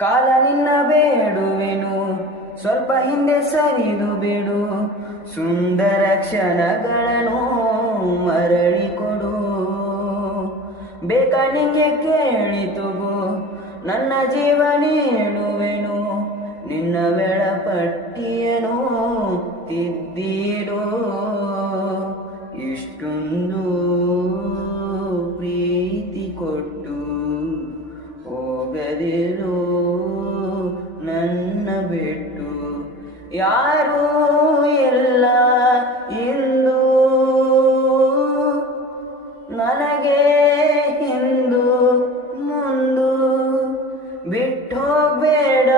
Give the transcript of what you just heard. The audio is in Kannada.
ಕಾಲ ನಿನ್ನ ಬೇಡುವೆನು, ಸ್ವಲ್ಪ ಹಿಂದೆ ಸರಿದು ಬಿಡು. ಸುಂದರ ಕ್ಷಣಗಳನ್ನು ಮರಳಿ ಕೊಡು. ಬೇಕಣಿಗೆ ಕೇಳಿತುಗು, ನನ್ನ ಜೀವ ನೀಡುವೆನು. ನಿನ್ನ ವೇಳಾಪಟ್ಟಿಯನ್ನು ತಿದ್ದಿಡು. ಇಷ್ಟೊಂದು ಪ್ರೀತಿ ಕೊಟ್ಟು ಹೋಗದಿರು ನನ್ನ ಬಿಟ್ಟು. ಯಾರೂ ಇಲ್ಲ ಇಂದು ನನಗೆ, ಹಿಂದು ಮುಂದು ಬಿಟ್ಟೋಗ್ಬೇಡ.